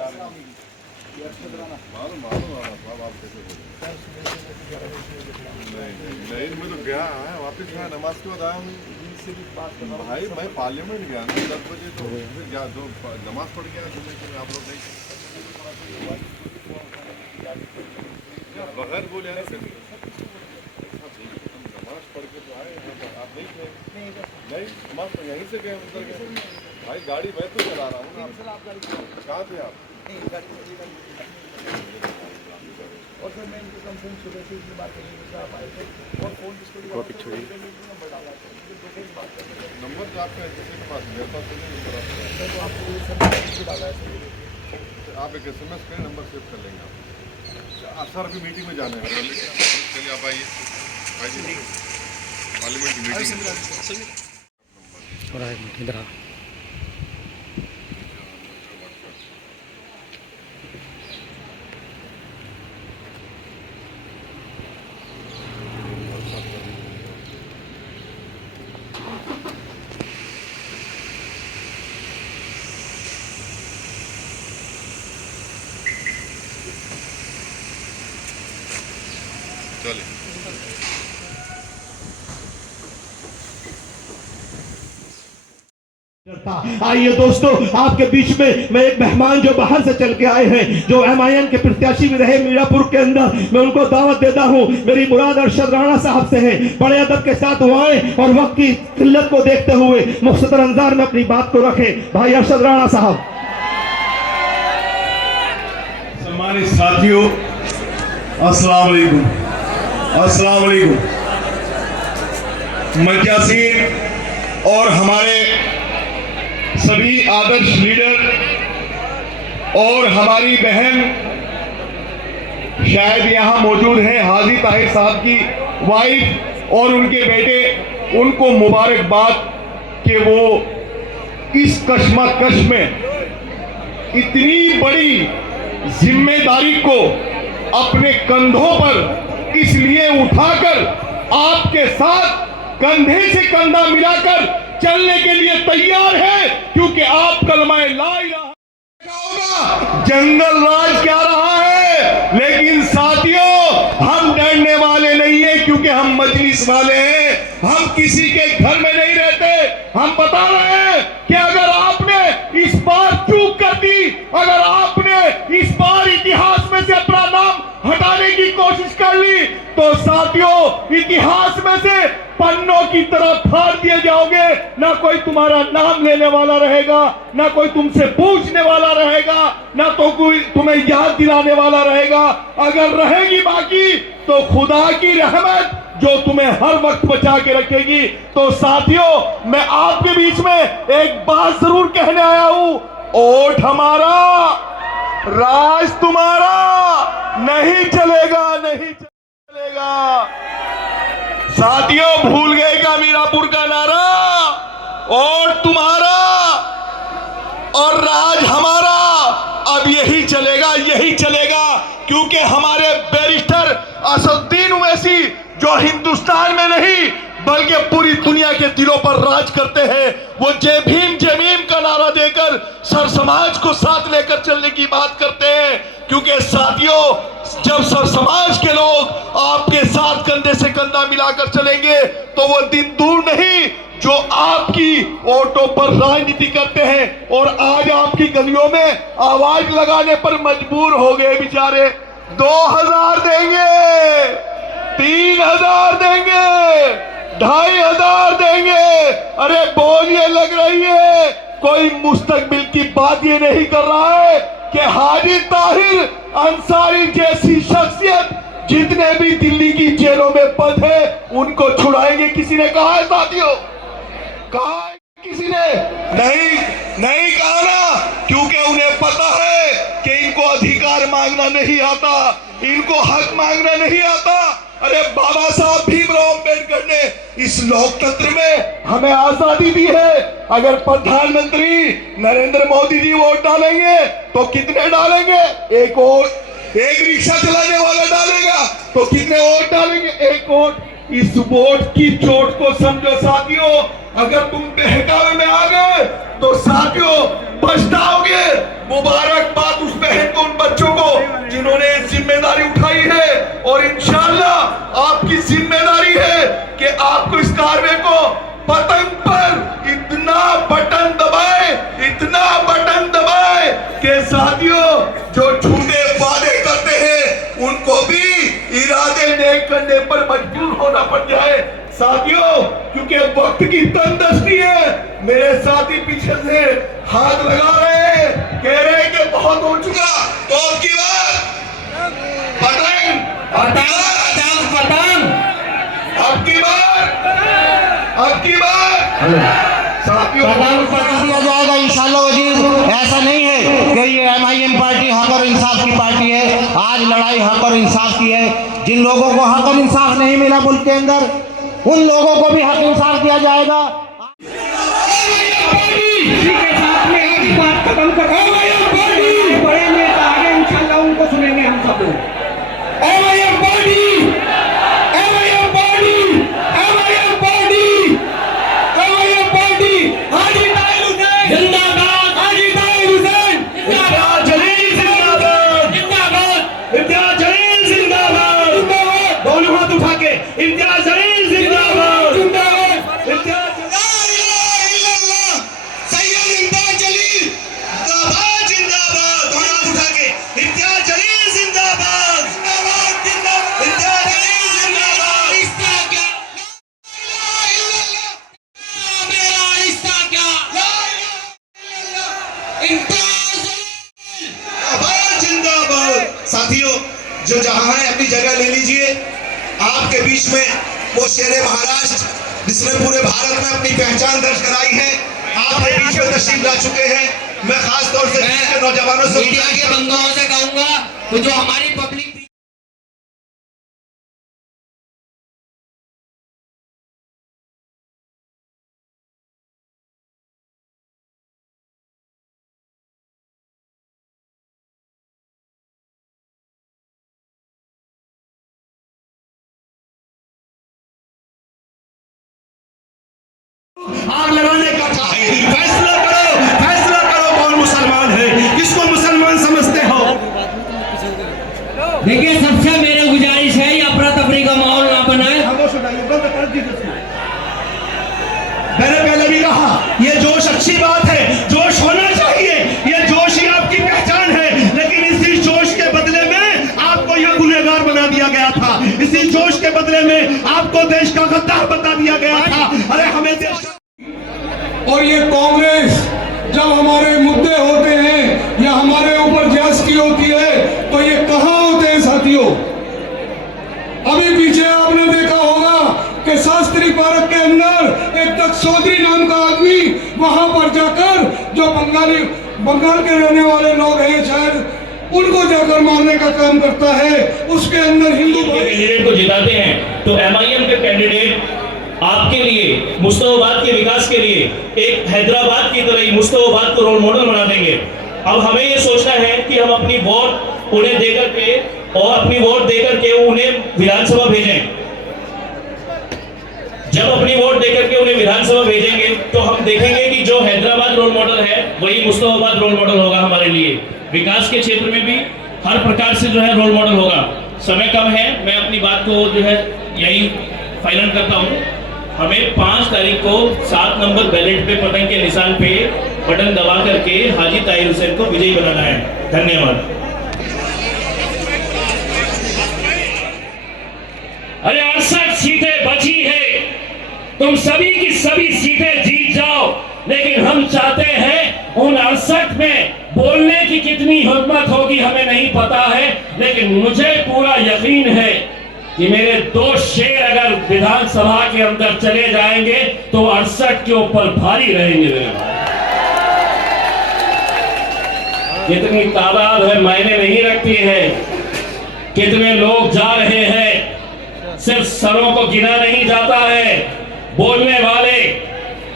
मालूम मालूम आप कैसे बोले? नहीं मैं तो गया है, वापस गया, नमाज के बाद आया हूँ भाई। मैं पार्लियामेंट गया ना 10 बजे, तो फिर क्या जो नमाज पढ़ गया जुम्मे के, आप लोग नहीं बगैर बोले आए नमाज पढ़ के तो आए हैं, आप नहीं थे? नहीं, नमाज तो यहीं से गए, उधर गए भाई। गाड़ी मैं तो चला रहा हूँ ना, कहाँ थे आप? और फिर मैं इनके कंप्लेंट सुबह से इतनी बात करेंगे साहब आए थे और फोन जिसको नंबर तो आपका किसी के पास मेरे पास तो नहीं नंबर आपका। तो आपको डाला है आप एक SMS करें, नंबर सेव कर लेंगे आप। सर अभी मीटिंग में जाना है, चलिए आप आइए पार्लियामेंट की मीटिंग। चलिए आइए दोस्तों, आपके बीच में मैं एक मेहमान जो बाहर से चल के आए हैं, जो MIN के प्रत्याशी भी रहे मीरापुर के अंदर, मैं उनको दावत देता हूं। मेरी मुराद अरशद राणा साहब से है। बड़े अदब के साथ वो आए और वक्त की किल्लत को देखते हुए मुख्तसर अंदाज में अपनी बात को रखे। भाई अरशद राणा साहब। सम्मानित साथियों, अस्सलाम वालेकुम। अस्सलाम वालेकुम। मरकज़ी और हमारे सभी आदर्श लीडर और हमारी बहन शायद यहाँ मौजूद हैं, हाजी ताहिर साहब की वाइफ और उनके बेटे, उनको मुबारकबाद कि वो इस कशमकश में इतनी बड़ी जिम्मेदारी को अपने कंधों पर इसलिए उठाकर आपके साथ कंधे से कंधा मिलाकर चलने के लिए तैयार है, क्योंकि आप कलमाए ला इलाहा होगा। जंगल राज क्या रहा है, लेकिन साथियों हम डरने वाले नहीं है, क्योंकि हम मजलिस वाले हैं। हम किसी के घर में नहीं रहते। हम बता रहे हैं कि अगर आपने इस बार चूक कर दी, अगर आपने इस बार इतिहास में से अपना नाम हटाने की कोशिश कर ली, तो साथियों इतिहास में से पन्नों की तरह फाड़ दिए जाओगे। ना कोई तुम्हारा नाम लेने वाला रहेगा, ना कोई तुमसे पूछने वाला रहेगा, ना तो कोई तुम्हें याद दिलाने वाला रहेगा। अगर रहेगी बाकी तो खुदा की रहमत जो तुम्हें हर वक्त बचा के रखेगी। तो साथियों मैं आपके बीच में एक बात जरूर कहने आया हूं, वोट हमारा, राज तुम्हारा नहीं चलेगा, नहीं चलेगा। साथियों भूल गए क्या मीरापुर का नारा, वोट तुम्हारा और राज हमारा। अब यही चलेगा, यही चलेगा, क्योंकि हमारे बैरिस्टर असदुद्दीन ओवैसी जो हिंदुस्तान में नहीं बल्कि पूरी दुनिया के दिलों पर राज करते हैं, वो जय भीम का नारा देकर सर समाज को साथ लेकर चलने की बात करते हैं। क्योंकि साथियों जब सर समाज के लोग आपके साथ कंधे से कंधा मिलाकर चलेंगे तो वो दिन दूर नहीं जो आपकी वोटों पर राजनीति करते हैं और आज आपकी गलियों में आवाज लगाने पर मजबूर हो गए बेचारे। 2000 देंगे, 3000 देंगे, 2500 देंगे। अरे बोल ये लग रही है कोई मुस्तकबिल की बात ये नहीं कर रहा है कि हाजी ताहिर अंसारी जैसी शख्सियत जितने भी दिल्ली की जेलों में बंद है उनको छुड़ाएंगे। किसी ने कहा है साथियों? कहा है किसी ने? नहीं कहा ना, क्योंकि उन्हें पता है कि इनको अधिकार मांगना नहीं आता, इनको हक मांगना नहीं आता। अरे बाबा साहब भीमराव अंबेडकर ने इस लोकतंत्र में हमें आजादी दी है। अगर प्रधानमंत्री नरेंद्र मोदी जी वोट डालेंगे तो कितने डालेंगे? एक वोट। एक रिक्शा चलाने वाला डालेगा तो कितने वोट डालेंगे? एक वोट। इस वोट की चोट को समझो साथियों। अगर तुम बहकावे में आ गए तो साथियों पछताओगे। मुबारकबाद उस बहन को, उन बच्चों को जिन्होंने जिम्मेदारी उठाई है, और इंशाअल्लाह आपकी जिम्मेदारी है कि आपको इस कारवे को पतंग पर इतना बटन दबाए कि साथियों जो झूठे वादे करते हैं उनको भी इरादे नेक करने पर मजबूर होना पड़ जाए साथियों, क्योंकि वक्त की तंगदस्ती है। मेरे साथी पीछे से हाथ लगा रहे हैं, कह रहे हैं कि बहुत हो चुका, तो अब की बात पतंग, अब की बात साथियों पता दिया जाएगा इंशाअल्लाह वजीर। ऐसा नहीं है कि ये MIM पार्टी हक और इंसाफ की पार्टी है। आज लड़ाई हक और इंसाफ की है। जिन लोगों को हक और इंसाफ नहीं मिला मुल्क के अंदर, उन लोगों को भी हक इंसाफ दिया जाएगा। बड़े नेता आगे इंशाअल्लाह उनको सुनेंगे हम सब लोग। साथियों, जो जहां है अपनी जगह ले लीजिए। आपके बीच में वो शेरे महाराष्ट्र जिसने पूरे भारत में अपनी पहचान दर्ज कराई है, आपके बीच में तशरीफ ला चुके हैं। मैं खास तौर से नौजवानों से, मीडिया के बंधुओं से कहूंगा तो जो हमारी पब्लिक आग लगाने का फैसला करो कौन मुसलमान है, किसको मुसलमान समझते हो। देखिए, सबसे मेरी गुजारिश है ये अफरा तफरी का माहौल ना बनाए। मैंने पहले भी कहा, ये जोश अच्छी बात है, जोश होना चाहिए, ये जोश ही आपकी पहचान है। लेकिन इसी जोश के बदले में आपको यह गुनहगार बना दिया गया था, इसी जोश के बदले में आपको देश का गद्दार बता दिया गया था। अरे हमें देश, और ये कांग्रेस जब हमारे मुद्दे होते हैं या हमारे ऊपर ज्यादती होती है तो ये कहां होते हैं साथियों। अभी पीछे आपने देखा होगा कि शास्त्री पार्क के अंदर एक तक चौधरी नाम का आदमी वहां पर जाकर, जो बंगाल के रहने वाले लोग हैं शायद, उनको जाकर मारने का काम करता है। उसके अंदर हिंदू कैंडिडेट को जिताते हैं तो MIM के कैंडिडेट आपके लिए, मुस्तफाबाद के विकास के लिए एक हैदराबाद की तरह ही मुस्तफाबाद को रोल मॉडल बना देंगे। अब हमें ये सोचना है कि हम अपनी वोट उन्हें देकर के और अपनी वोट देकर के उन्हें विधानसभा भेजें। जब अपनी वोट देकर के उन्हें विधानसभा भेजेंगे तो हम देखेंगे कि जो हैदराबाद रोल मॉडल है वही मुस्तफाबाद रोल मॉडल होगा हमारे लिए। विकास के क्षेत्र में भी हर प्रकार से जो है रोल मॉडल होगा। समय कम है, मैं अपनी बात को जो है यही फाइनल करता हूँ। हमें 5 तारीख को 7 नंबर बैलेट पे पतंग के निशान पे बटन दबा करके हाजी ताहिर हुसैन को विजयी बनाना है। धन्यवाद। अरे 68 सीटें बची है, तुम सभी की सभी सीटें जीत जाओ, लेकिन हम चाहते हैं उन 68 में बोलने की कितनी हिम्मत होगी हमें नहीं पता है, लेकिन मुझे पूरा यकीन है कि मेरे 2 शेर अगर विधानसभा के अंदर चले जाएंगे तो 68 के ऊपर भारी रहेंगे। कितनी तादाद है मायने नहीं रखती है, कितने लोग जा रहे हैं सिर्फ सरों को गिना नहीं जाता है। बोलने वाले,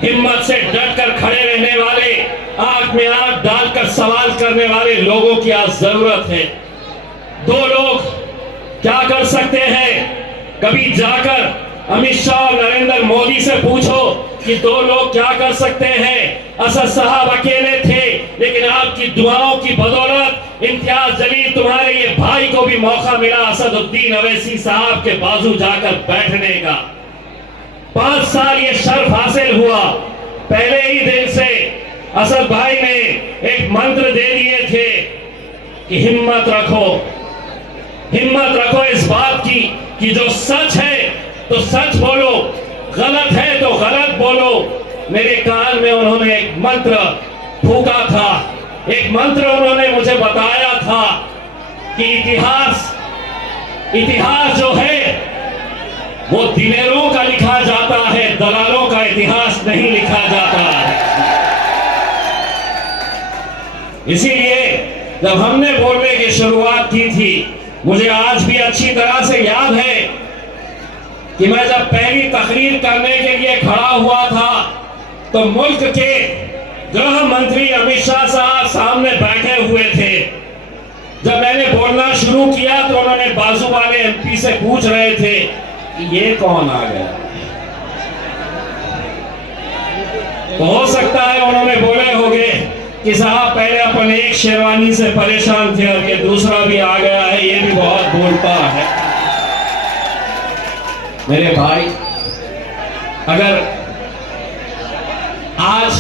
हिम्मत से डट कर खड़े रहने वाले, आंख में आंख डालकर सवाल करने वाले लोगों की आज जरूरत है। 2 लोग क्या कर सकते हैं? कभी जाकर अमित शाह और नरेंद्र मोदी से पूछो कि 2 लोग क्या कर सकते हैं। असद साहब अकेले थे, लेकिन आपकी दुआओं की बदौलत इम्तियाज जलील तुम्हारे ये भाई को भी मौका मिला असदुद्दीन अवैसी साहब के बाजू जाकर बैठने का। 5 साल ये शर्फ हासिल हुआ। पहले ही दिन से असद भाई ने एक मंत्र दे दिए थे कि हिम्मत रखो इस बात की कि जो सच है तो सच बोलो, गलत है तो गलत बोलो। मेरे कान में उन्होंने एक मंत्र फूका था, एक मंत्र उन्होंने मुझे बताया था कि इतिहास जो है वो दिलेरों का लिखा जाता है, दलालों का इतिहास नहीं लिखा जाता है। इसीलिए जब हमने बोलने की शुरुआत की थी, मुझे आज भी अच्छी तरह से याद है कि मैं जब पहली तकरीर करने के लिए खड़ा हुआ था तो मुल्क के गृह मंत्री अमित शाह साहब सामने बैठे हुए थे। जब मैंने बोलना शुरू किया तो उन्होंने बाजू वाले एमपी से पूछ रहे थे कि ये कौन आ गया। तो हो सकता है उन्होंने बोले होंगे कि साहब पहले अपन एक शेरवानी से परेशान थे और ये दूसरा भी आ गया है, ये भी बहुत बोलता है। मेरे भाई, अगर आज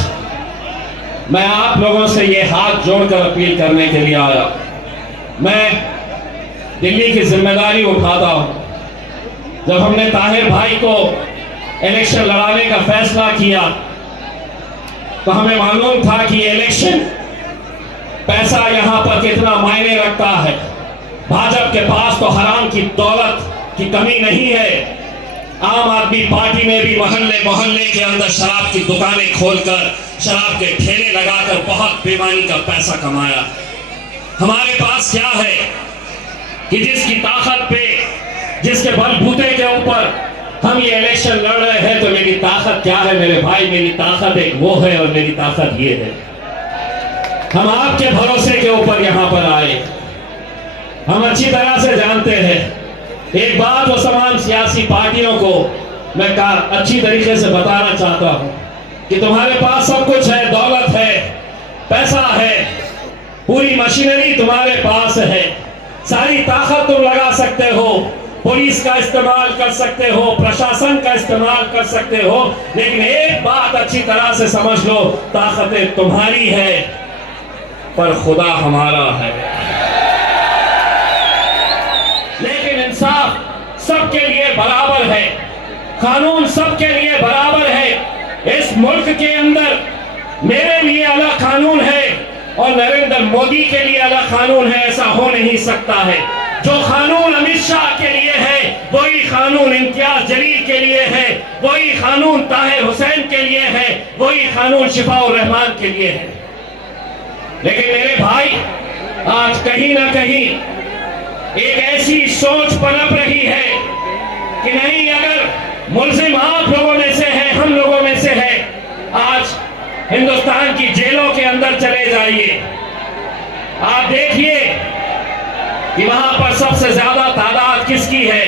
मैं आप लोगों से ये हाथ जोड़कर अपील करने के लिए आया, मैं दिल्ली की जिम्मेदारी उठाता हूं। जब हमने ताहिर भाई को इलेक्शन लड़ाने का फैसला किया तो हमें मालूम था कि इलेक्शन पैसा यहां पर कितना मायने रखता है। भाजपा के पास तो हराम की दौलत की कमी नहीं है। आम आदमी पार्टी ने भी मोहल्ले मोहल्ले के अंदर शराब की दुकानें खोलकर, शराब के ठेले लगाकर बहुत बेईमानी का पैसा कमाया। हमारे पास क्या है कि जिसकी ताकत पे, जिसके बलबूते के ऊपर हम ये इलेक्शन लड़ रहे हैं, तो मेरी ताकत क्या है मेरे भाई? मेरी ताकत एक वो है और मेरी ताकत ये है। हम आपके भरोसे के ऊपर यहां पर आए। हम अच्छी तरह से जानते हैं, एक बात वो तमाम सियासी पार्टियों को मैं अच्छी तरीके से बताना चाहता हूं कि तुम्हारे पास सब कुछ है, दौलत है, पैसा है, पूरी मशीनरी तुम्हारे पास है, सारी ताकत तुम लगा सकते हो, पुलिस का इस्तेमाल कर सकते हो, प्रशासन का इस्तेमाल कर सकते हो, लेकिन एक बात अच्छी तरह से समझ लो, ताकतें तुम्हारी है पर खुदा हमारा है। लेकिन इंसाफ सबके लिए बराबर है, कानून सबके लिए बराबर है। इस मुल्क के अंदर मेरे लिए अलग कानून है और नरेंद्र मोदी के लिए अलग कानून है, ऐसा हो नहीं सकता है। जो कानून अमित शाह के लिए है वही कानून इम्तियाज जलील के लिए है, वही कानून ताहिर हुसैन के लिए है, वही कानून शिफाउर रहमान के लिए है। लेकिन मेरे भाई, आज कहीं ना कहीं एक ऐसी सोच पनप रही है कि नहीं, अगर मुल्जिम आप लोगों में से है, हम लोगों में से है, आज हिंदुस्तान की जेलों के अंदर चले जाइए, आप देखिए कि वहां पर सबसे ज्यादा तादाद किसकी है।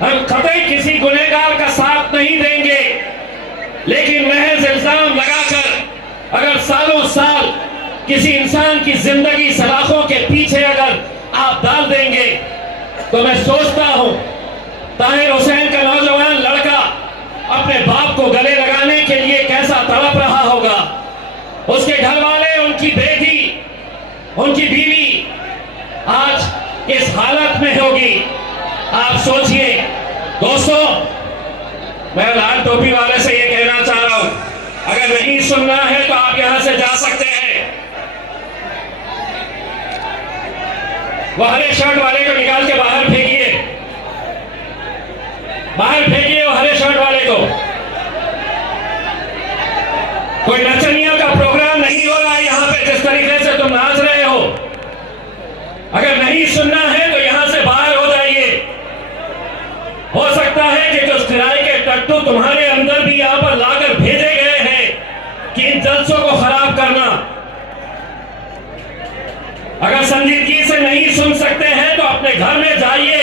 हम कतई किसी गुनहगार का साथ नहीं देंगे, लेकिन महज इल्जाम लगाकर अगर सालों साल किसी इंसान की जिंदगी सलाखों के पीछे अगर आप डाल देंगे, तो मैं सोचता हूं ताहिर हुसैन का नौजवान लड़का अपने बाप को गले लगाने के लिए कैसा तड़प रहा होगा। उसके घर वाले, उनकी बेटी, उनकी बीवी आज इस हालत में होगी। आप सोचिए दोस्तों, मैं लाल टोपी वाले से ये कहना चाह रहा हूं, अगर नहीं सुनना है तो आप यहां से जा सकते हैं। वो हरे शर्ट वाले को निकाल के बाहर फेंकिए, बाहर फेंकिए वो हरे शर्ट वाले को। कोई नचनिया का प्रोग्राम नहीं हो रहा है यहाँ पे, जिस तरीके से तुम नाच रहे हो। अगर नहीं सुनना है तो यहां से बाहर हो जाइए। हो सकता है कि जो किराए के टट्टू तुम्हारे अंदर भी यहां पर लाकर भेजे गए हैं कि इन जलसों को खराब करना, अगर संजीदगी से नहीं सुन सकते हैं तो अपने घर में जाइए,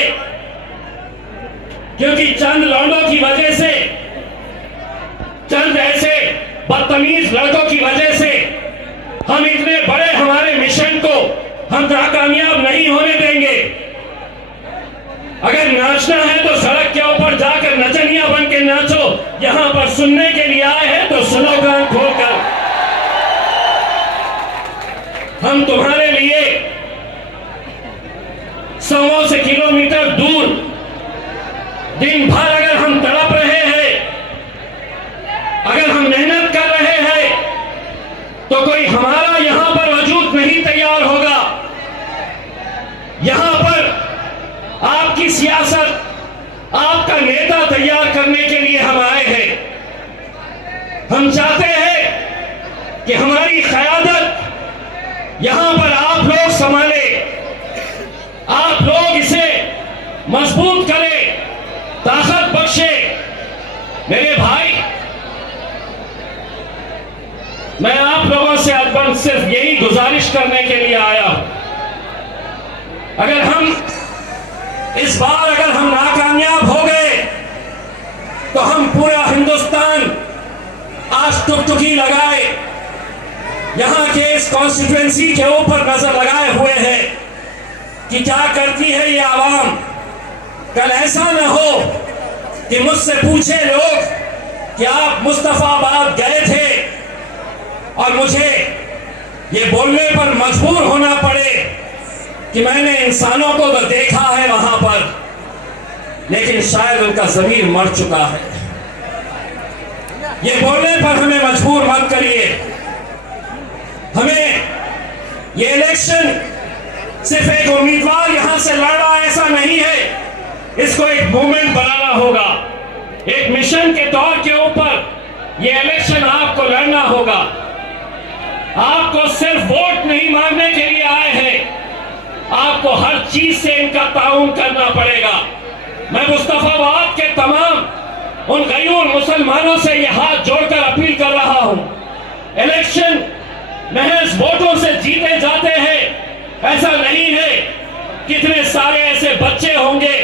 क्योंकि चंद लौंडों की वजह से, चंद ऐसे बदतमीज लड़कों की वजह से हम इतने बड़े हमारे मिशन को हम नाकामयाब नहीं होने देंगे। अगर नाचना है तो सड़क के ऊपर जाकर नचनिया बन के नाचो, यहां पर सुनने के लिए आए हैं तो सुनो कान खोलकर। हम तुम्हारे लिए सौ से किलोमीटर दूर दिन भर अगर हम तड़प रहे हैं, अगर हम मेहनत कर रहे हैं, तो कोई हमारा यहां पर वजूद नहीं तैयार होगा। यहां पर आपकी सियासत, आपका नेता तैयार करने के लिए हम आए हैं। हम चाहते हैं कि हमारी क़यादत यहां पर आप लोग संभाले, आप लोग इसे मजबूत करें, ताकत बख्शे। मेरे भाई, मैं आप लोगों से अब सिर्फ यही गुजारिश करने के लिए आया हूं, अगर हम इस बार अगर हम नाकामयाब हो गए तो हम पूरा हिंदुस्तान आज टुकटुकी लगाए यहां के इस कॉन्स्टिट्यूएंसी के ऊपर नजर लगाए हुए हैं कि क्या करती है ये आवाम। कल ऐसा ना हो कि मुझसे पूछे लोग कि आप मुस्तफाबाद गए थे और मुझे ये बोलने पर मजबूर होना पड़े कि मैंने इंसानों को तो देखा है वहां पर, लेकिन शायद उनका जमीर मर चुका है। ये बोलने पर हमें मजबूर मत करिए। हमें ये इलेक्शन सिर्फ एक उम्मीदवार यहां से लड़ रहा ऐसा नहीं है, इसको एक मूवमेंट बनाना होगा। एक मिशन के तौर के ऊपर ये इलेक्शन आपको लड़ना होगा। आपको सिर्फ वोट नहीं मांगने के लिए आए हैं, आपको हर चीज से इनका ताउन करना पड़ेगा। मैं मुस्तफाबाद के तमाम उन गरीब मुसलमानों से यह हाथ जोड़कर अपील कर रहा हूं, इलेक्शन महज वोटों से जीते जाते हैं ऐसा नहीं है। कितने सारे ऐसे बच्चे होंगे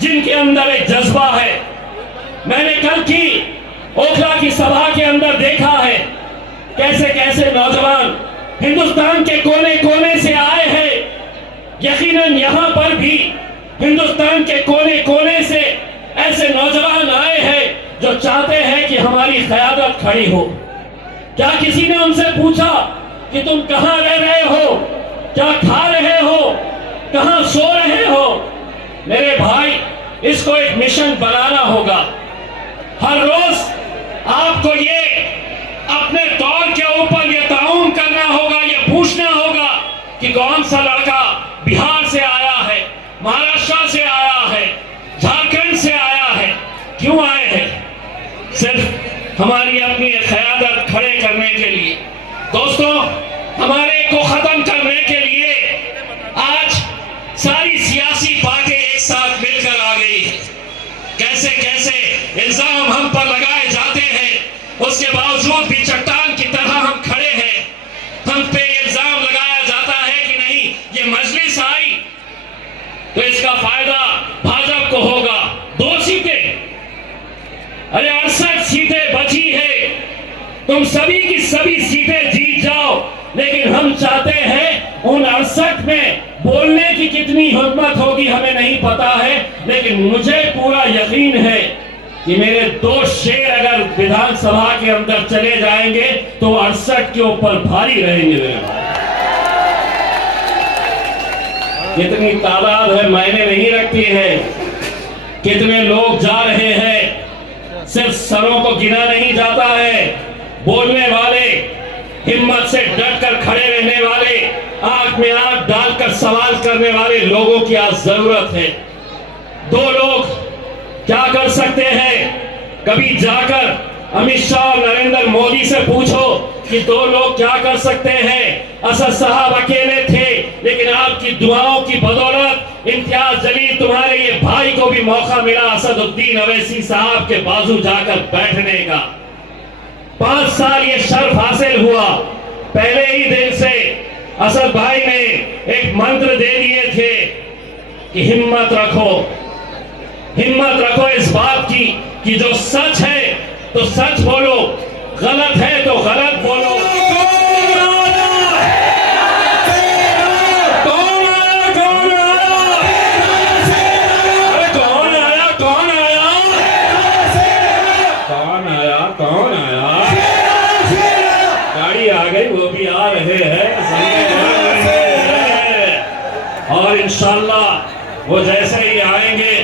जिनके अंदर एक जज्बा है। मैंने कल की ओखला की सभा के अंदर देखा है कैसे कैसे नौजवान हिंदुस्तान के कोने कोने से आए हैं। यकीनन यहां पर भी हिंदुस्तान के कोने कोने से ऐसे नौजवान आए हैं जो चाहते हैं कि हमारी क़यादत खड़ी हो। क्या किसी ने उनसे पूछा कि तुम कहां रह रहे हो, क्या खा रहे हो, कहां सो रहे हो? मेरे भाई, इसको एक मिशन बनाना होगा। हर रोज आपको ये अपने तौर के ऊपर ये ताउन करना होगा, ये पूछना होगा कि कौन सा लड़का बिहार से आया है, महाराष्ट्र से आया है, झारखंड से आया है, क्यों आए हैं? सिर्फ हमारी अपनी क़यादत खड़े करने के लिए। दोस्तों, हमारे को खत्म करने के लिए आज सारी सियासी पार्टी एक साथ मिलकर आ गई है। कैसे कैसे इल्जाम हम पर लगाए जाते हैं, उसके बावजूद भी चट्टान की तरह हम खड़े हैं। हम पे इल्जाम लगाया जाता है कि नहीं, ये मजलिस आई तो इसका फायदा भाजपा को होगा। 2 सीटें, अरे 68 सीटें बची है, तुम सभी की सभी सीटें जीत जाओ। लेकिन हम चाहते हैं उन 68 में बोलने की कितनी हिम्मत होगी हमें नहीं पता है, लेकिन मुझे पूरा यकीन है कि मेरे 2 शेर अगर विधानसभा के अंदर चले जाएंगे तो 68 के ऊपर भारी रहेंगे। मेरे भाई, कितनी तादाद है मायने नहीं रखती है, कितने लोग जा रहे हैं सिर्फ सरों को गिना नहीं जाता है। बोलने वाले, हिम्मत से डटकर खड़े रहने वाले, आंख में आंख डालकर सवाल करने वाले लोगों की आज जरूरत है। 2 लोग क्या कर सकते हैं? कभी जाकर अमित शाह और नरेंद्र मोदी से पूछो कि 2 लोग क्या कर सकते हैं। असद साहब अकेले थे, लेकिन आपकी दुआओं की बदौलत इम्तियाज जलील तुम्हारे ये भाई को भी मौका मिला असदुद्दीन अवैसी साहब के बाजू जाकर बैठने का। 5 साल ये शर्फ हासिल हुआ। पहले ही दिन से असद भाई ने एक मंत्र दे दिए थे कि हिम्मत रखो, हिम्मत रखो इस बात की कि जो सच है तो सच बोलो, गलत है तो गलत बोलो। इंशाल्लाह वो जैसे ही आएंगे,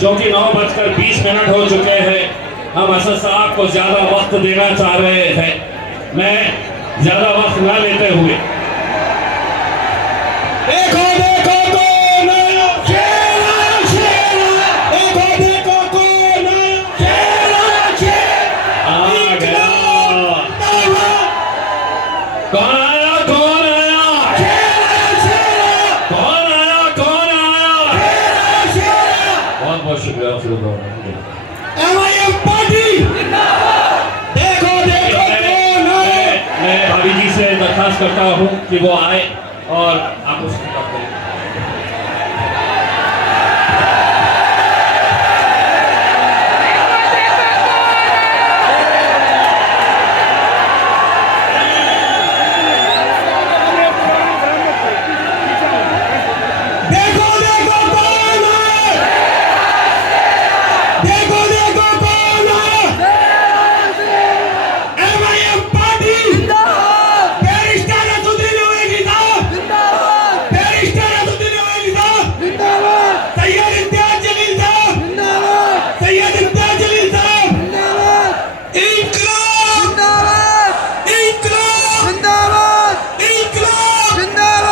जो कि 9:20 हो चुके हैं, हम असद साहब को ज्यादा वक्त देना चाह रहे हैं। मैं ज्यादा वक्त ना लेते हुए, देखो देखो कौन आया, शेरा शेरा, देखो देखो कौन आया, शेरा शेरा आ गया। कौन आया, कौन आया, शेरा शेरा, कौन आया, कौन आया। शेरा शेरा, बहुत बहुत शुक्रिया फिरोज। MIM पार्टी, देखो देखो कौन आया। मैं भाभी जी से दरखास्त करता हूँ कि वो आए और आप उसकी बात करें। देखो देखो कौन आया, देखो देखो कौन आया। MIM party, barrister Asaduddin Owaisi साहब, बैरिस्टर असदुद्दीन ओवैसी साहब, सैयद इम्तियाज जलील साहब, सैयद इम्तियाज जलील साहब, इनकलाब, इनकलाब, इनकलाब।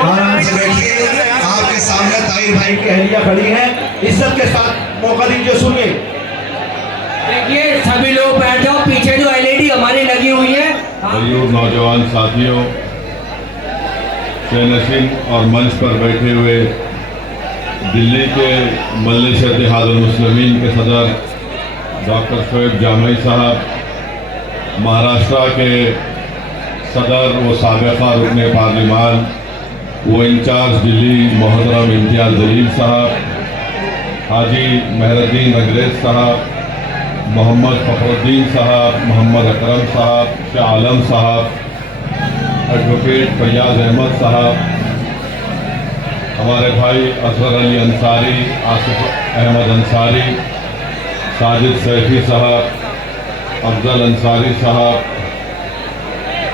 आराम से बैठिए। आपके सामने ताहिर भाई की अहलिया खड़ी है, इज्जत के साथ मौका दीजिए, सुनिए। देखिए सभी लोग बैठ जाओ, पीछे जो LED हमारी लगी हुई है। मौजूद नौजवान साथियों, नशीन और मंच पर बैठे हुए दिल्ली के मजलिस इत्तेहादुल मुस्लिमीन के सदर डॉक्टर शोएब जामई साहब, महाराष्ट्र के सदर व साबिक़ा रुकने पार्लिमान वो इंचार्ज दिल्ली मोहतरम इम्तियाज जलील साहब, हाजी मेहरुद्दीन अंग्रेज साहब, मोहम्मद फ़खरुद्दीन साहब, मोहम्मद अकरम साहब, शाह आलम साहब, एडवोकेट फैयाज अहमद साहब, हमारे भाई असगर अली अंसारी, आसिफ अहमद अंसारी, साजिद सैफी साहब, अफजल अंसारी साहब,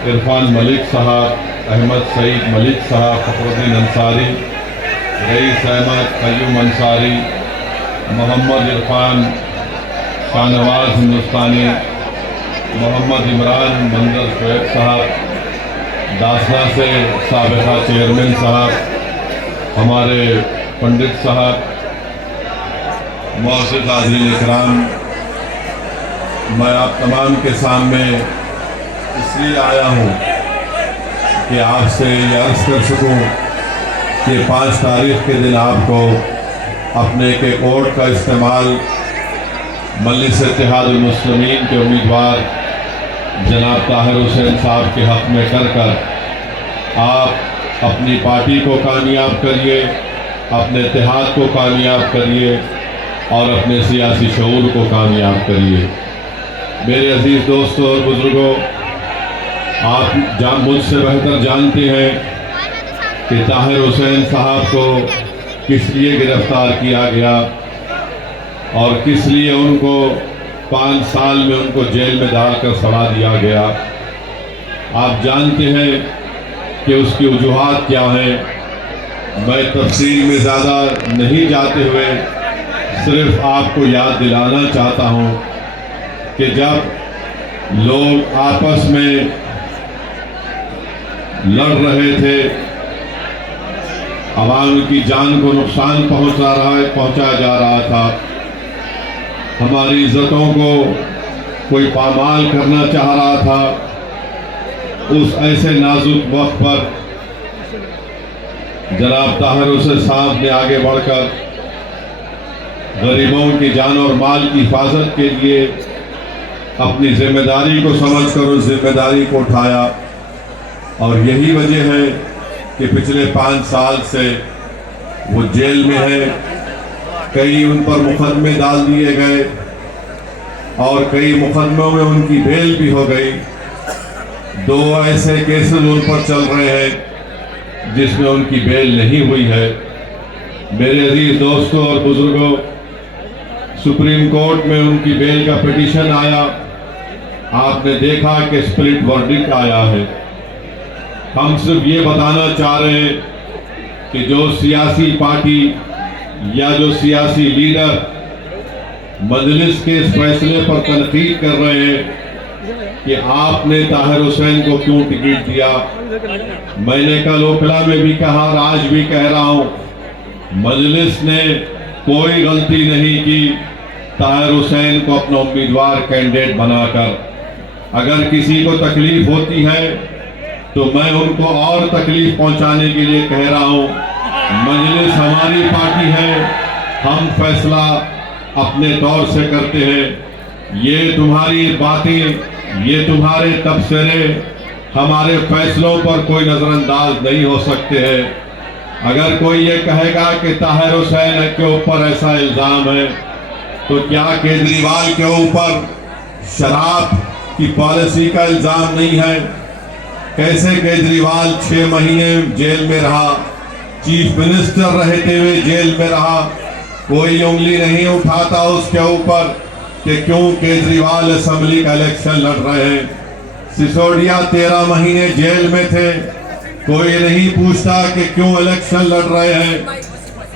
इरफान मलिक साहब, अहमद सईद मलिक साहब, फ़खरुद्दीन अंसारी, रईस अहमद, क़य्यूम अंसारी, मोहम्मद इरफान, शाहनवाज हिंदुस्तानी, मोहम्मद इमरान, मंजर शोएब साहब, दासना से साबिक़ा चेयरमैन साहब, हमारे पंडित साहब, मौजूद हाज़रीन इकराम, मैं आप तमाम के सामने इसलिए आया हूँ कि आपसे ये अर्ज़ कर सकूँ कि 5 तारीख के दिन आपको अपने के वोट का इस्तेमाल मजलिस इत्तेहादुल मुस्लिमीन के उम्मीदवार जनाब ताहिर हुसैन साहब के हक़ में कर आप अपनी पार्टी को कामयाब करिए, अपने इत्तेहाद को कामयाब करिए और अपने सियासी शऊर को कामयाब करिए। मेरे अजीज़ दोस्तों और बुज़ुर्गों, आप मुझसे बेहतर जानते हैं कि ताहिर हुसैन साहब को किस लिए गिरफ्तार किया गया और किस लिए उनको 5 साल में उनको जेल में डालकर सड़ा दिया गया। आप जानते हैं कि उसकी वजूहात क्या हैं। मैं तफसील में ज़्यादा नहीं जाते हुए सिर्फ आपको याद दिलाना चाहता हूँ कि जब लोग आपस में लड़ रहे थे, आवाम की जान को नुकसान पहुंचाया जा रहा था, हमारी इज्जतों को कोई पामाल करना चाह रहा था, उस ऐसे नाजुक वक्त पर जनाब ताहिर हुसैन साहब ने आगे बढ़कर गरीबों की जान और माल की हिफाजत के लिए अपनी जिम्मेदारी को समझकर उस जिम्मेदारी को उठाया। और यही वजह है कि पिछले 5 साल से वो जेल में है। कई उन पर मुकदमे डाल दिए गए, और कई मुकदमों में उनकी बेल भी हो गई। 2 ऐसे केसेस उन पर चल रहे हैं जिसमें उनकी बेल नहीं हुई है। मेरे अजीज दोस्तों और बुजुर्गों, सुप्रीम कोर्ट में उनकी बेल का पिटीशन आया। आपने देखा कि स्प्लिट वर्डिक्ट आया है। हम सिर्फ ये बताना चाह रहे हैं कि जो सियासी पार्टी या जो सियासी लीडर मजलिस के इस फैसले पर तनकीद कर रहे हैं कि आपने ताहिर हुसैन को क्यों टिकट दिया, मैंने कल ओखला में भी कहा और आज भी कह रहा हूं, मजलिस ने कोई गलती नहीं की ताहिर हुसैन को अपना उम्मीदवार कैंडिडेट बनाकर। अगर किसी को तकलीफ होती है तो मैं उनको और तकलीफ पहुंचाने के लिए कह रहा हूं, मजलिस हमारी पार्टी है, हम फैसला अपने तौर से करते हैं। ये तुम्हारी बातें, ये तुम्हारे तबसरे हमारे फैसलों पर कोई नजरअंदाज नहीं हो सकते हैं। अगर कोई ये कहेगा कि ताहिर हुसैन के ऊपर ऐसा इल्जाम है, तो क्या केजरीवाल के ऊपर शराब की पॉलिसी का इल्जाम नहीं है? कैसे केजरीवाल 6 महीने जेल में रहा, चीफ मिनिस्टर रहते हुए जेल में रहा, कोई उंगली नहीं उठाता उसके ऊपर कि क्यों केजरीवाल असेंबली का इलेक्शन लड़ रहे हैं। सिसोदिया 13 महीने जेल में थे, कोई नहीं पूछता कि क्यों इलेक्शन लड़ रहे हैं।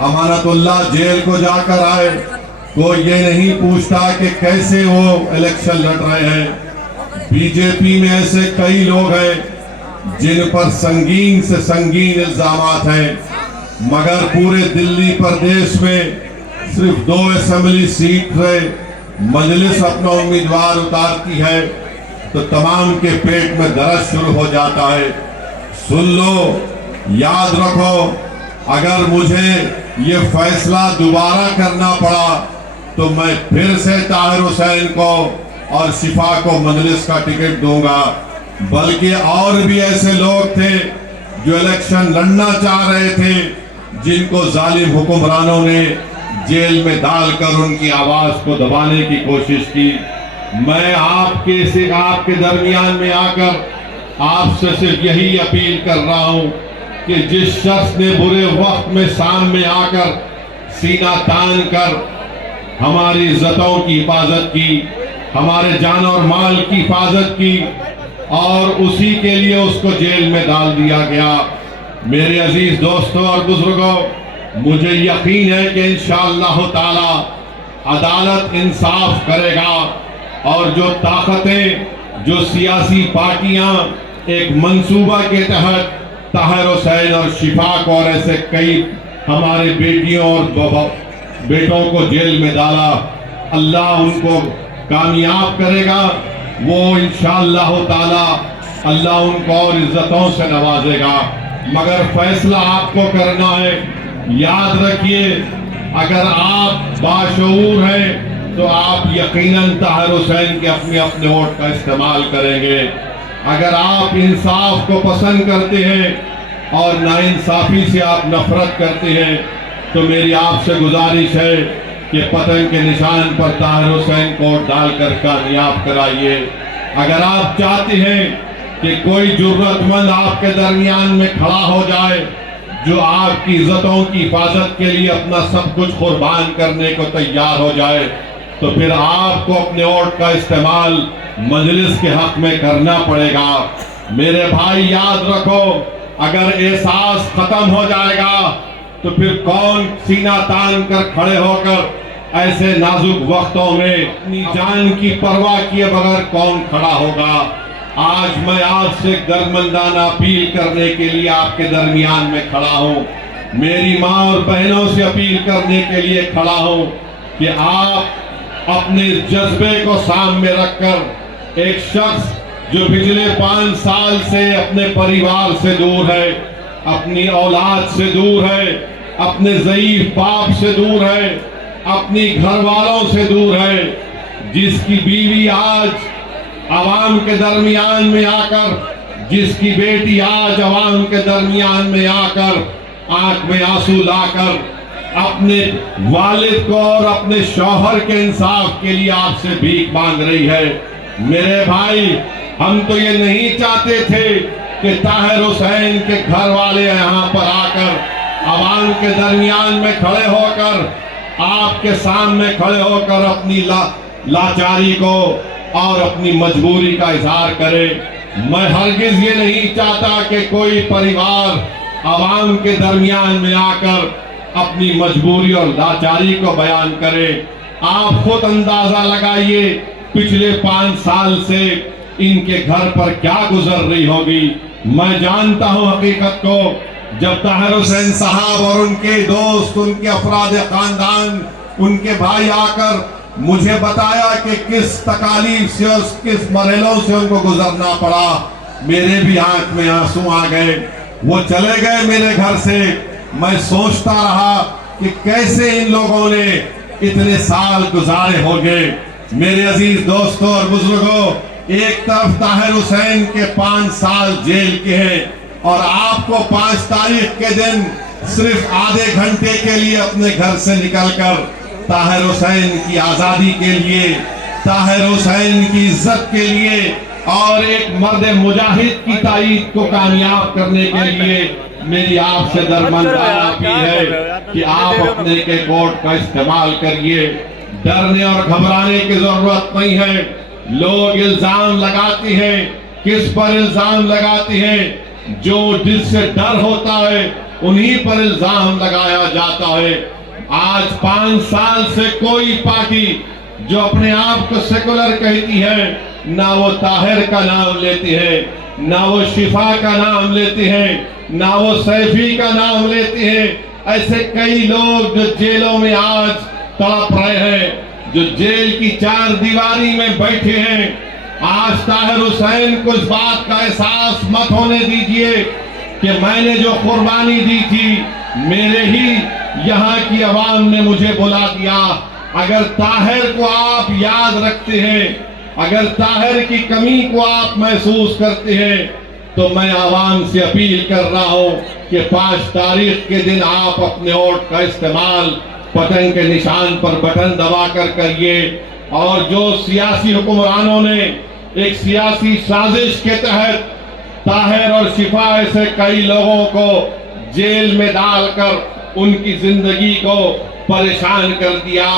अमानतुल्लाह जेल को जाकर आए, कोई ये नहीं पूछता कि कैसे वो इलेक्शन लड़ रहे हैं। बीजेपी में ऐसे कई लोग हैं जिन पर संगीन से संगीन इल्जामात हैं, मगर पूरे दिल्ली प्रदेश में सिर्फ 2 असेंबली सीट से मजलिस अपना उम्मीदवार उतारती है तो तमाम के पेट में दर्द शुरू हो जाता है। सुन लो, याद रखो, अगर मुझे ये फैसला दोबारा करना पड़ा तो मैं फिर से ताहिर हुसैन को और शिफा को मजलिस का टिकट दूंगा। बल्कि और भी ऐसे लोग थे जो इलेक्शन लड़ना चाह रहे थे, जिनको जालिम हुक्मरानों ने जेल में डालकर उनकी आवाज को दबाने की कोशिश की। मैं आपके दरमियान में आकर आपसे सिर्फ यही अपील कर रहा हूं कि जिस शख्स ने बुरे वक्त में सामने आकर सीना तान कर हमारी इज्जतों की हिफाजत की, हमारे जान और माल की हिफाजत की, और उसी के लिए उसको जेल में डाल दिया गया। मेरे अजीज दोस्तों और बुजुर्गों, मुझे यकीन है कि इंशाअल्लाह ताला अदालत इंसाफ करेगा और जो ताकतें, जो सियासी पार्टियां एक मंसूबा के तहत ताहिर हुसैन और शिफा को और ऐसे कई हमारे बेटियों और बेटों को जेल में डाला, अल्लाह उनको कामयाब करेगा। वो इंशाअल्लाह ताला अल्लाह उनको और इज्जतों से नवाजेगा। मगर फैसला आपको करना है। याद रखिए, अगर आप बाशऊर हैं तो आप यकीनन ताहिर हुसैन के अपने वोट का इस्तेमाल करेंगे। अगर आप इंसाफ को पसंद करते हैं और नाइंसाफी से आप नफरत करते हैं तो मेरी आपसे गुजारिश है कि पतंग के निशान पर ताहिर हुसैन को डालकर कामयाब कराइए। अगर आप चाहते हैं कि कोई जरूरतमंद आपके दरमियान में खड़ा हो जाए जो आपकी इज्जतों की हिफाजत के लिए अपना सब कुछ कुर्बान करने को तैयार हो जाए, तो फिर आपको अपने वोट का इस्तेमाल मजलिस के हक में करना पड़ेगा। मेरे भाई याद रखो, अगर एहसास खत्म हो जाएगा तो फिर कौन सीना तान कर खड़े होकर ऐसे नाजुक वक्तों में अपनी जान की परवाह किए बगैर कौन खड़ा होगा। आज मैं आपसे दरमंदाना अपील करने के लिए आपके दरमियान में खड़ा हूं। मेरी माँ और बहनों से अपील करने के लिए खड़ा हूं कि आप अपने जज्बे को सामने रखकर एक शख्स जो पिछले 5 साल से अपने परिवार से दूर है, अपनी औलाद से दूर है, अपने ज़ईफ बाप से दूर है, अपनी घर वालों से दूर है, जिसकी बीवी आज आवाम के दरमियान में आकर, जिसकी बेटी आज आवाम के दरमियान में आकर आंख में आंसू लाकर अपने वालिद को और अपने शौहर के इंसाफ के लिए आपसे भीख मांग रही है। मेरे भाई, हम तो ये नहीं चाहते थे कि ताहिर हुसैन के घर वाले यहाँ पर आकर आवाम के दरमियान में खड़े होकर, आपके सामने खड़े होकर अपनी लाचारी को और अपनी मजबूरी का इजहार करे। मैं हरगिज ये नहीं चाहता कि कोई परिवार आवाम के दरमियान में आकर अपनी मजबूरी और लाचारी को बयान करे। आप खुद अंदाजा लगाइए पिछले 5 साल से इनके घर पर क्या गुजर रही होगी। मैं जानता हूं हकीकत को। जब ताहिर हुसैन साहब और उनके दोस्त, उनके अफराद खानदान, उनके भाई आकर मुझे बताया कि किस तकालीफ से और किस मरहलों से उनको गुजरना पड़ा, मेरे भी आंख में आंसू आ गए। वो चले गए मेरे घर से। मैं सोचता रहा कि कैसे इन लोगों ने इतने साल गुजारे होंगे। मेरे अजीज दोस्तों और बुजुर्गों, एक तरफ ताहिर हुसैन के 5 साल जेल के हैं और आपको 5 तारीख के दिन सिर्फ आधे घंटे के लिए अपने घर से निकलकर ताहिर हुसैन की आजादी के लिए, ताहिर हुसैन की इज्जत के लिए और एक मर्द मुजाहिद की तारीख को कामयाब करने के लिए मेरी आपसे दरमंदापी है कि आप अपने के कोर्ट का इस्तेमाल करिए। डरने और घबराने की जरूरत नहीं है। लोग इल्जाम लगाते हैं, किस पर इल्जाम लगाते हैं? जो जिससे डर होता है उन्हीं पर इल्जाम लगाया जाता है। आज 5 साल से कोई पार्टी जो अपने आप को सेकुलर कहती है, ना वो ताहिर का नाम लेती है, ना वो शिफा का नाम लेते हैं, ना वो सैफी का नाम लेते हैं। ऐसे कई लोग जो जेलों में आज तड़प रहे हैं, जो जेल की 4 दीवारी में बैठे हैं। आज ताहिर हुसैन को इस बात का एहसास मत होने दीजिए कि मैंने जो कुर्बानी दी थी, मेरे ही यहाँ की आवाम ने मुझे बुला दिया। अगर ताहिर को आप याद रखते हैं, अगर ताहिर की कमी को आप महसूस करते हैं, तो मैं आवाम से अपील कर रहा हूं कि 5 तारीख के दिन आप अपने वोट का इस्तेमाल बटन के निशान पर बटन दबाकर करिए। और जो सियासी हुक्मरानों ने एक सियासी साजिश के तहत ताहिर और शिफा ऐसे कई लोगों को जेल में डालकर उनकी जिंदगी को परेशान कर दिया।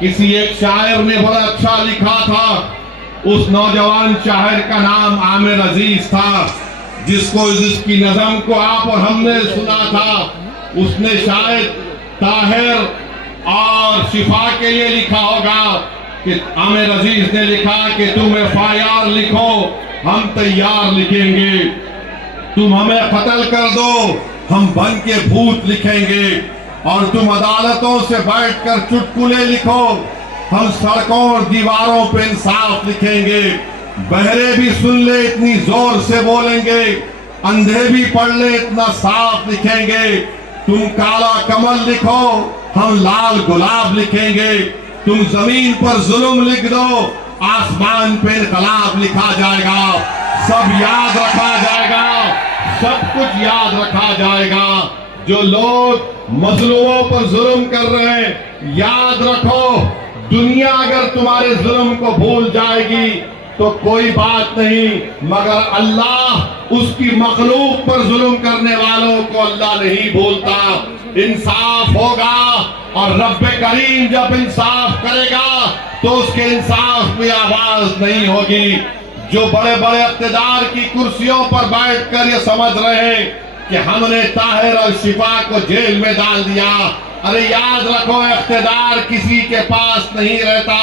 किसी एक शायर ने बड़ा अच्छा लिखा था, उस नौजवान शायर का नाम आमिर अजीज था, जिसकी नज़म को आप और हमने सुना था। उसने शायद ताहिर और शिफा के लिए लिखा होगा कि आमिर अजीज ने लिखा कि तुम FIR लिखो, हम तैयार लिखेंगे। तुम हमें कत्ल कर दो, हम बन के भूत लिखेंगे। और तुम अदालतों से बैठकर चुटकुले लिखो, हम सड़कों और दीवारों पे इंसाफ लिखेंगे। बहरे भी सुन ले इतनी जोर से बोलेंगे, अंधे भी पढ़ ले इतना साफ लिखेंगे। तुम काला कमल लिखो, हम लाल गुलाब लिखेंगे। तुम जमीन पर जुल्म लिख दो, आसमान पे इनकलाब लिखा जाएगा। सब याद रखा जाएगा, सब कुछ याद रखा जाएगा। जो लोग मजलूमों पर जुल्म कर रहे हैं, याद रखो, दुनिया अगर तुम्हारे जुल्म को भूल जाएगी तो कोई बात नहीं, मगर अल्लाह उसकी मखलूक पर जुल्म करने वालों को अल्लाह नहीं भूलता। इंसाफ होगा और रब्बे करीम जब इंसाफ करेगा तो उसके इंसाफ में आवाज नहीं होगी। जो बड़े बड़े इक़्तिदार की कुर्सियों पर बैठकर ये समझ रहे हैं कि हमने ताहिर और शिफा को जेल में डाल दिया, अरे याद रखो, इक़्तिदार किसी के पास नहीं रहता,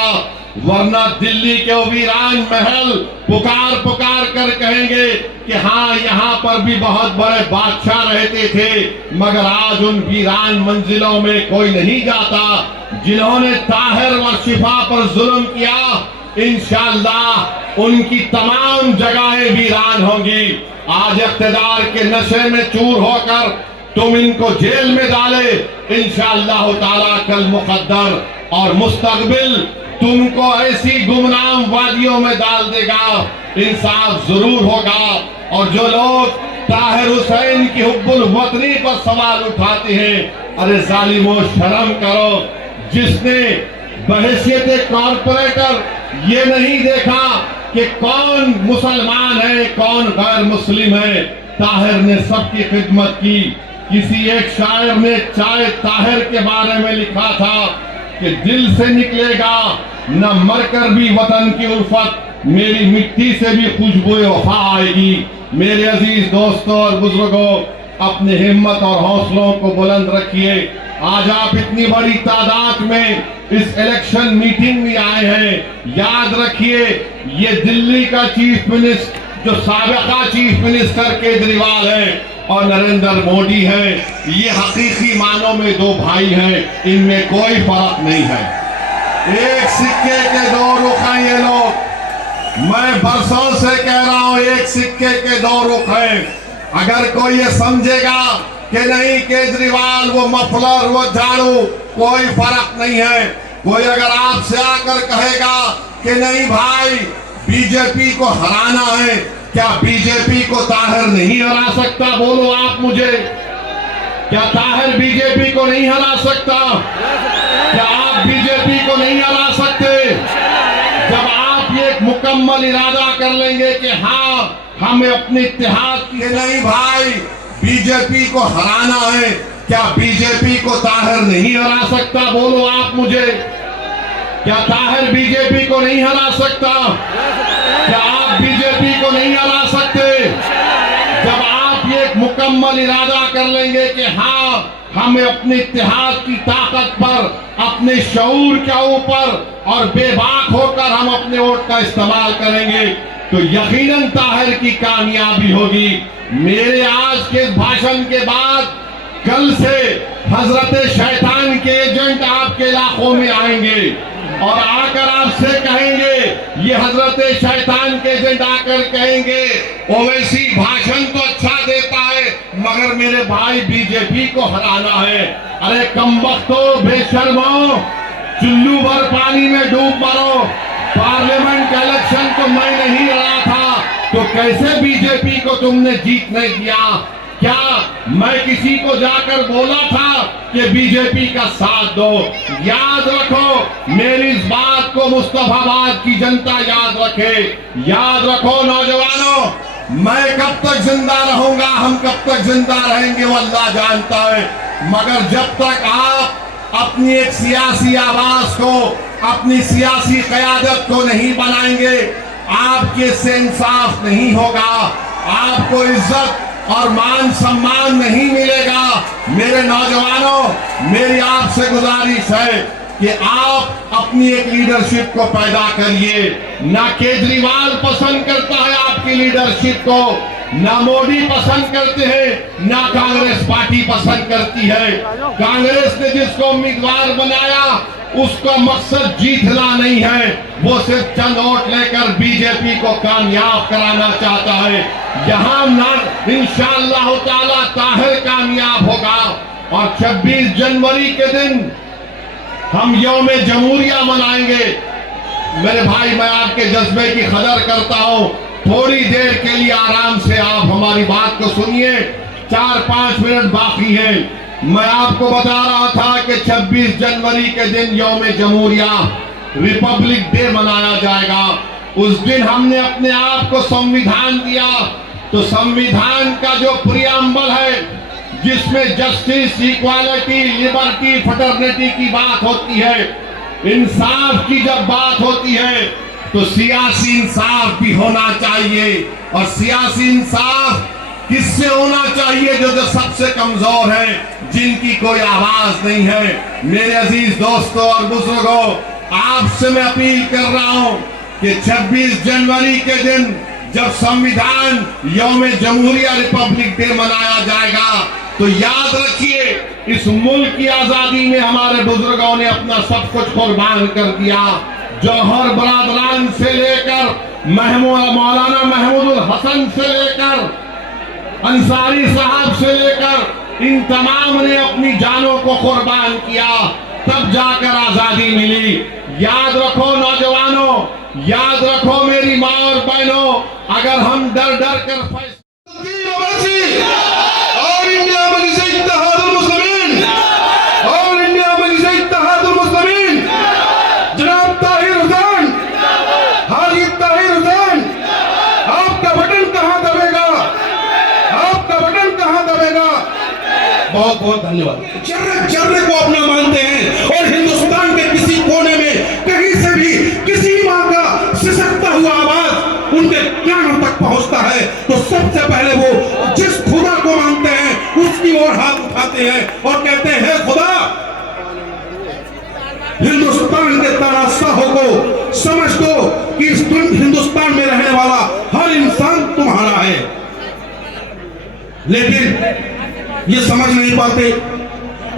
वरना दिल्ली के वीरान महल पुकार पुकार कर कहेंगे कि हाँ, यहाँ पर भी बहुत बड़े बादशाह रहते थे, मगर आज उन वीरान मंजिलों में कोई नहीं जाता। जिन्होंने ताहिर और शिफा पर जुल्म किया, इंशाअल्लाह उनकी तमाम जगहें वीरान होंगी। आज इक़्तिदार के नशे में चूर होकर तुम इनको जेल में डाले, इंशाअल्लाह ताला कल मुक़द्दर और मुस्तक़बिल तुमको ऐसी गुमनाम वादियों में डाल देगा। इंसाफ जरूर होगा। और जो लोग ताहिर हुसैन की हुब्बुल वतनी पर सवाल उठाते हैं, अरे जालिमो शर्म करो, जिसने बहैसियत कॉर्पोरेटर ये नहीं देखा कि कौन मुसलमान है कौन गैर मुस्लिम है। ताहिर ने सबकी खिदमत की। किसी एक शायर ने चाहे ताहिर के बारे में लिखा था कि दिल से निकलेगा न मरकर भी वतन की उल्फत, मेरी मिट्टी से भी खुशबू वफा आएगी। मेरे अजीज दोस्तों और बुजुर्गों, अपनी हिम्मत और हौसलों को बुलंद रखिए। आज आप इतनी बड़ी तादाद में इस इलेक्शन मीटिंग में आए हैं। याद रखिए, ये दिल्ली का चीफ मिनिस्टर जो साबिका चीफ मिनिस्टर केजरीवाल है और नरेंद्र मोदी है, ये हकीकी मानों में दो भाई हैं, इनमें कोई फर्क नहीं है। एक सिक्के के दो रुख हैं ये लोग। मैं बरसों से कह रहा हूं, एक सिक्के के दो रुख हैं। अगर कोई ये समझेगा कि नहीं केजरीवाल वो मफलर वो झाड़ू कोई फर्क नहीं है, कोई अगर आपसे आकर कहेगा कि नहीं भाई बीजेपी को हराना है, क्या बीजेपी को ताहिर नहीं हरा सकता? बोलो आप मुझे, क्या ताहिर बीजेपी को नहीं हरा सकता? क्या आप बीजेपी को नहीं हरा सकते? जब आप ये मुकम्मल इरादा कर लेंगे कि हाँ हमें अपने इत्तेहाद की नहीं भाई बीजेपी को हराना है, क्या बीजेपी को ताहिर नहीं हरा सकता? बोलो आप मुझे, क्या ताहिर बीजेपी को नहीं हरा सकता? क्या आप बीजेपी को नहीं हरा सकते? जब आप ये मुकम्मल इरादा कर लेंगे कि हाँ हमें अपने इत्तेहाद की ताकत पर, अपने शऊर के ऊपर और बेबाक होकर हम अपने वोट का इस्तेमाल करेंगे, तो यकीनन ताहिर की कामयाबी होगी। मेरे आज के भाषण के बाद कल से हजरत शैतान के एजेंट आपके इलाकों में आएंगे और आकर आपसे कहेंगे, ये हजरत शैतान के एजेंट आकर कहेंगे ओवैसी भाषण तो अच्छा देता है मगर मेरे भाई बीजेपी को हराना है। अरे कमबख्तो बेशर्मो, चुल्लू भर पानी में डूब मरो। पार्लियामेंट का इलेक्शन तो मैं नहीं लड़ा था, तो कैसे बीजेपी को तुमने जीतने दिया? क्या मैं किसी को जाकर बोला था कि बीजेपी का साथ दो? याद रखो, मेरी इस बात को मुस्तफाबाद की जनता याद रखे। याद रखो नौजवानों, मैं कब तक जिंदा रहूंगा, हम कब तक जिंदा रहेंगे वो अल्लाह जानता है, मगर जब तक आप अपनी एक सियासी आवाज को, अपनी सियासी क़यादत को नहीं बनाएंगे, आपके से इंसाफ नहीं होगा, आपको इज्जत और मान सम्मान नहीं मिलेगा। मेरे नौजवानों, मेरी आपसे गुजारिश है कि आप अपनी एक लीडरशिप को पैदा करिए। ना केजरीवाल पसंद करता है आपकी लीडरशिप को, ना मोदी पसंद करते हैं, ना कांग्रेस पार्टी पसंद करती है। कांग्रेस ने जिसको उम्मीदवार बनाया उसका मकसद जीतना नहीं है, वो सिर्फ चंद वोट लेकर बीजेपी को कामयाब कराना चाहता है। यहाँ ना इंशाअल्लाह ताला ताहिर कामयाब होगा। और 26 जनवरी के दिन हम यौम जमहूरिया मनाएंगे। मेरे भाई, मैं आपके जज्बे की कदर करता हूँ, थोड़ी देर के लिए आराम से आप हमारी बात को सुनिए, 4-5 मिनट बाकी है। मैं आपको बता रहा था कि 26 जनवरी के दिन यौम जमहूरिया रिपब्लिक डे मनाया जाएगा। उस दिन हमने अपने आप को संविधान दिया, तो संविधान का जो प्रियम्बल है जिसमें जस्टिस, इक्वालिटी, लिबर्टी, फ्रेटर्निटी की बात होती है, इंसाफ की जब बात होती है तो सियासी इंसाफ भी होना चाहिए। और सियासी इंसाफ किससे होना चाहिए? जो सबसे कमजोर है, जिनकी कोई आवाज नहीं है। मेरे अजीज दोस्तों और बुजुर्गों, आपसे मैं अपील कर रहा हूं कि 26 जनवरी के दिन जब संविधान यौम जमहूरिया रिपब्लिक डे मनाया जाएगा, तो याद रखिए इस मुल्क की आजादी में हमारे बुजुर्गों ने अपना सब कुछ कुर्बान कर दिया। जौहर बरादरान से लेकर मौलाना महमूदुल हसन से लेकर अंसारी साहब से लेकर इन तमाम ने अपनी जानों को कुर्बान किया, तब जाकर आजादी मिली। याद रखो नौजवानों, याद रखो मेरी माँ और बहनों, अगर हम डर डर कर बहुत बहुत धन्यवाद। जर्रे जर्रे को अपना मानते हैं और हिंदुस्तान के किसी कोने में कहीं से भी किसी माँ का सिसकता हुआ आवाज उनके कानों तक पहुंचता है तो सबसे पहले वो जिस खुदा को मानते हैं उसकी ओर हाथ उठाते हैं और कहते हैं खुदा, हिंदुस्तान के तराशाहों को समझ दो कि इस हिंदुस्तान में रहने वाला हर इंसान तुम्हारा है। लेकिन ये समझ नहीं पाते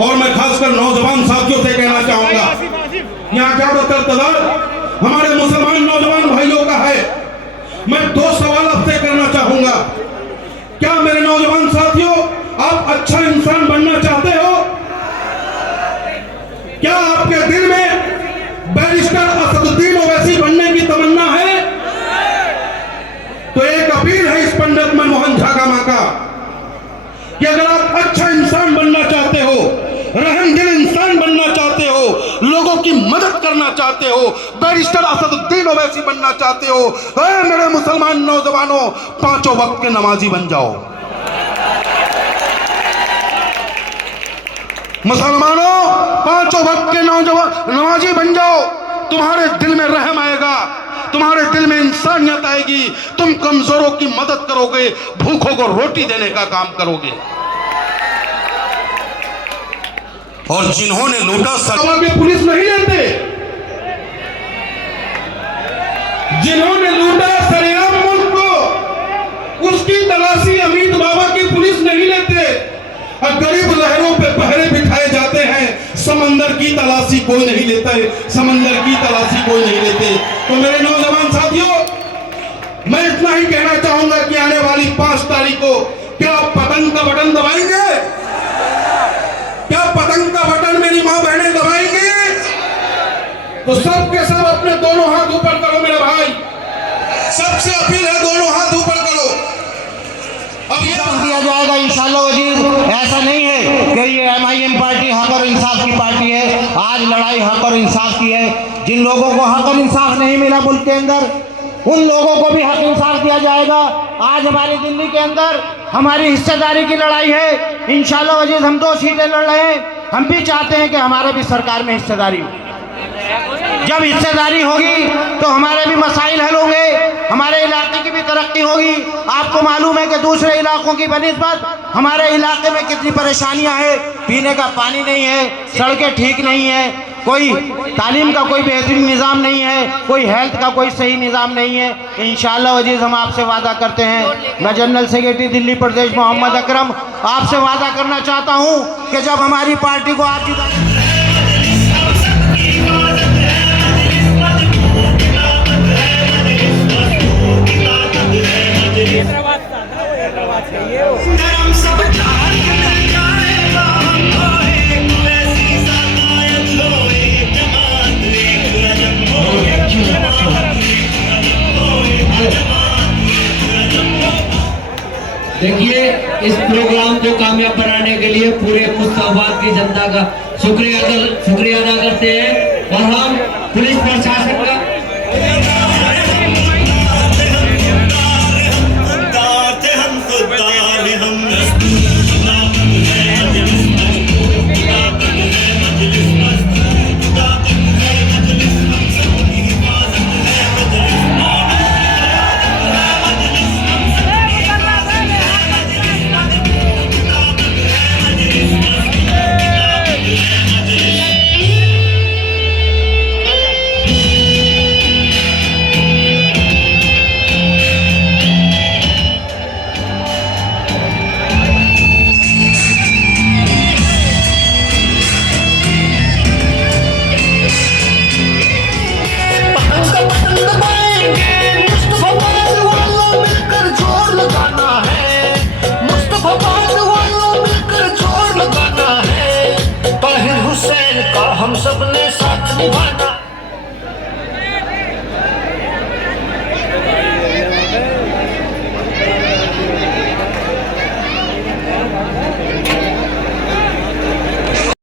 और मैं खासकर नौजवान साथियों से कहना चाहूंगा, यहाँ ज्यादातर तादाद हमारे मुसलमान नौजवान भाइयों का है। मैं दो सवाल आपसे करना चाहूंगा। क्या मेरे नौजवान साथियों, आप अच्छा इंसान बनना चाहते हो? क्या आपके दिल में बैरिस्टर असदुद्दीन ओवैसी बनने की तमन्ना है? तो एक अपील है इस पंडित मनमोहन झागामा का कि अगर आप अच्छा इंसान बनना चाहते हो, रहमदिल इंसान बनना चाहते हो, लोगों की मदद करना चाहते हो, बैरिस्टर असदुद्दीन ओवैसी बनना चाहते हो, मेरे मुसलमान नौजवानों, पांचों वक्त के नमाजी बन जाओ। मुसलमानों, पांचों वक्त के नमाजी बन जाओ। तुम्हारे दिल में रहम आएगा, तुम्हारे दिल में इंसानियत आएगी, तुम कमजोरों की मदद करोगे, भूखों को रोटी देने का काम करोगे। और जिन्होंने लूटा सवाल पुलिस नहीं लेते, जिन्होंने लूटा सरेआम मुल्क को, उसकी तलाशी अमीन बाबा की पुलिस नहीं लेते। और गरीब लहरों पे पहरे बिठाए जाते हैं, समंदर की तलाशी कोई नहीं लेता है, समंदर की तलाशी कोई नहीं लेते। तो मेरे नौजवान साथियों, मैं इतना ही कहना चाहूंगा कि आने वाली 5 तारीख को क्या आप पतंग का बटन दबाएंगे? क्या पतंग का बटन मेरी मां बहनें दबाएंगे? तो सब के सब अपने दोनों हाथ ऊपर करो मेरे भाई, सबसे अपील है दोनों हाथ ऊपर करो। अब ये दिया जाएगा इंशाअल्लाह वजीर। ऐसा नहीं है कि ये MIM पार्टी हक और इंसाफ की पार्टी है। आज लड़ाई हक और इंसाफ की है। जिन लोगों को हक और इंसाफ नहीं मिला मुल्क के अंदर, उन लोगों को भी हक इंसाफ दिया जाएगा। आज हमारी दिल्ली के अंदर हमारी हिस्सेदारी की लड़ाई है। इंशाअल्लाह वजीर हम 2 सीटें लड़ रहे हैं। हम भी चाहते हैं कि हमारे भी सरकार में हिस्सेदारी हो। जब हिस्सेदारी होगी तो हमारे भी मसाइल हल होंगे, हमारे इलाके की भी तरक्की होगी। आपको मालूम है कि दूसरे इलाकों की बनिस्बत हमारे इलाके में कितनी परेशानियां हैं। पीने का पानी नहीं है, सड़कें ठीक नहीं है, कोई तालीम का कोई बेहतरीन निज़ाम नहीं है, कोई हेल्थ का कोई सही निज़ाम नहीं है। इंशाअल्लाह वजीर हम आपसे वादा करते हैं, मैं जनरल सेक्रेटरी दिल्ली प्रदेश मोहम्मद अकरम आपसे वादा करना चाहता हूँ कि जब हमारी पार्टी को आप जिता देखिए, इस प्रोग्राम को कामयाब बनाने के लिए पूरे मुस्तफाबाद की जनता का शुक्रिया अदा करते हैं और हम पुलिस प्रशासन का हम सब ने साथ निभाना